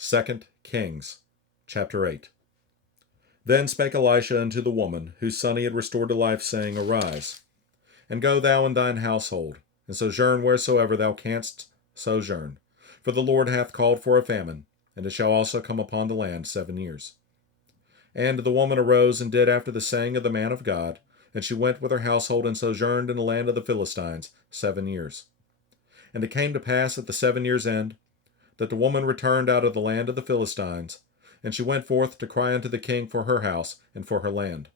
2 Kings, chapter 8. Then spake Elisha unto the woman, whose son he had restored to life, saying, Arise, and go thou and thine household, and sojourn wheresoever thou canst sojourn. For the Lord hath called for a famine, and it shall also come upon the land 7 years. And the woman arose and did after the saying of the man of God, and she went with her household and sojourned in the land of the Philistines 7 years. And it came to pass at the 7 years' end, that the woman returned out of the land of the Philistines, and she went forth to cry unto the king for her house and for her land.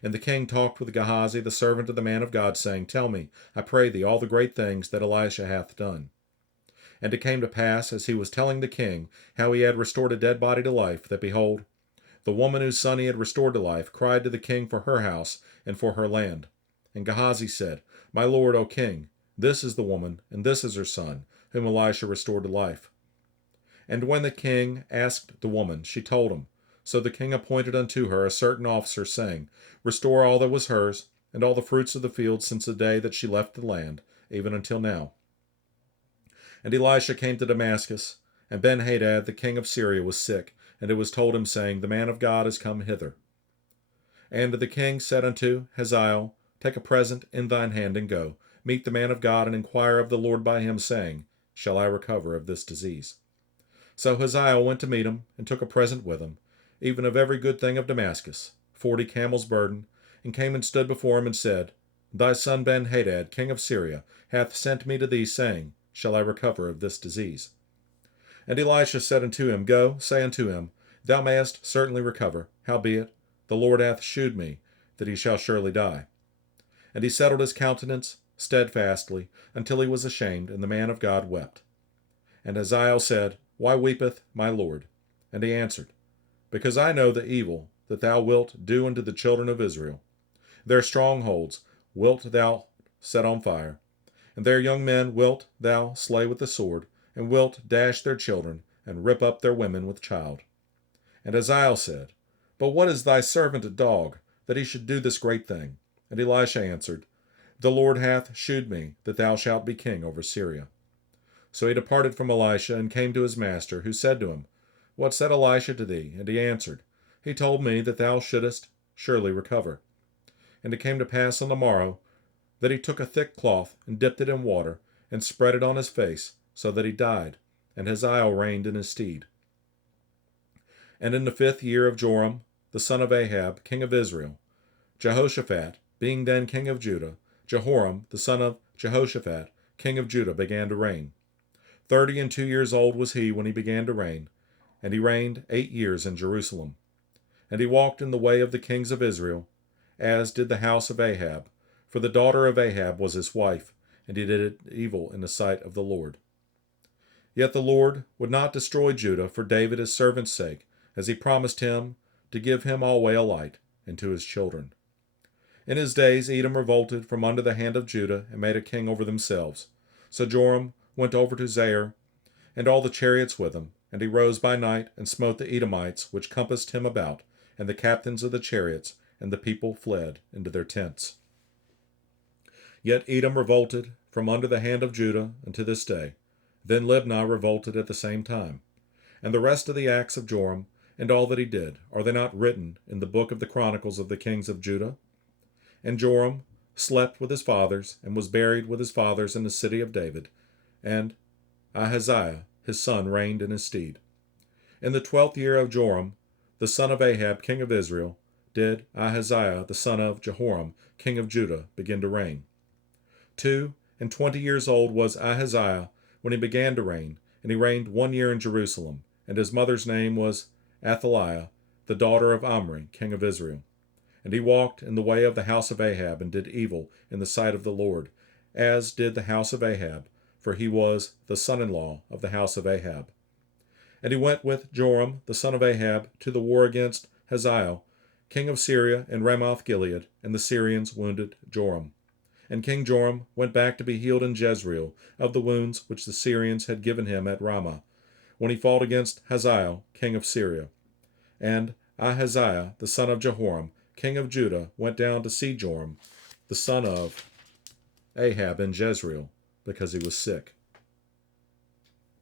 And the king talked with Gehazi, the servant of the man of God, saying, Tell me, I pray thee, all the great things that Elisha hath done. And it came to pass, as he was telling the king how he had restored a dead body to life, that, behold, the woman whose son he had restored to life cried to the king for her house and for her land. And Gehazi said, My lord, O king, this is the woman, and this is her son, whom Elisha restored to life. And when the king asked the woman, she told him. So the king appointed unto her a certain officer, saying, Restore all that was hers, and all the fruits of the field since the day that she left the land, even until now. And Elisha came to Damascus, and Ben-Hadad the king of Syria was sick, and it was told him, saying, The man of God is come hither. And the king said unto Hazael, Take a present in thine hand, and go, meet the man of God, and inquire of the Lord by him, saying, Shall I recover of this disease? So Hazael went to meet him, and took a present with him, even of every good thing of Damascus, 40 camels' burden, and came and stood before him, and said, Thy son Ben-Hadad, king of Syria, hath sent me to thee, saying, Shall I recover of this disease? And Elisha said unto him, Go, say unto him, Thou mayest certainly recover. Howbeit, the Lord hath shewed me that he shall surely die. And he settled his countenance steadfastly, until he was ashamed, and the man of God wept. And Hazael said, Why weepeth my Lord? And he answered, Because I know the evil that thou wilt do unto the children of Israel. Their strongholds wilt thou set on fire, and their young men wilt thou slay with the sword, and wilt dash their children, and rip up their women with child. And Hazael said, But what is thy servant a dog, that he should do this great thing? And Elisha answered, The Lord hath shewed me that thou shalt be king over Syria. So he departed from Elisha, and came to his master, who said to him, What said Elisha to thee? And he answered, He told me that thou shouldest surely recover. And it came to pass on the morrow, that he took a thick cloth, and dipped it in water, and spread it on his face, so that he died, and Hazael reigned in his stead. And in the 5th year of Joram, the son of Ahab, king of Israel, Jehoshaphat, being then king of Judah, Jehoram, the son of Jehoshaphat, king of Judah, began to reign. 32 years old was he when he began to reign, and he reigned 8 years in Jerusalem. And he walked in the way of the kings of Israel, as did the house of Ahab, for the daughter of Ahab was his wife, and he did evil in the sight of the Lord. Yet the Lord would not destroy Judah for David his servant's sake, as he promised him to give him alway a light, and to his children. In his days Edom revolted from under the hand of Judah, and made a king over themselves. So Joram went over to Zair, and all the chariots with him, and he rose by night, and smote the Edomites which compassed him about, and the captains of the chariots, and the people fled into their tents. Yet Edom revolted from under the hand of Judah unto this day. Then Libnah revolted at the same time. And the rest of the acts of Joram, and all that he did, are they not written in the book of the Chronicles of the kings of Judah? And Joram slept with his fathers, and was buried with his fathers in the city of David, and Ahaziah his son reigned in his stead. In the 12th year of Joram, the son of Ahab king of Israel, did Ahaziah the son of Jehoram king of Judah begin to reign. 22 years old was Ahaziah when he began to reign, and he reigned 1 year in Jerusalem, and his mother's name was Athaliah, the daughter of Omri, king of Israel. And he walked in the way of the house of Ahab, and did evil in the sight of the Lord, as did the house of Ahab, for he was the son-in-law of the house of Ahab. And he went with Joram, the son of Ahab, to the war against Hazael, king of Syria, in Ramoth-Gilead, and the Syrians wounded Joram. And King Joram went back to be healed in Jezreel of the wounds which the Syrians had given him at Ramah, when he fought against Hazael, king of Syria. And Ahaziah, the son of Jehoram, king of Judah, went down to see Joram, the son of Ahab, in Jezreel, because he was sick.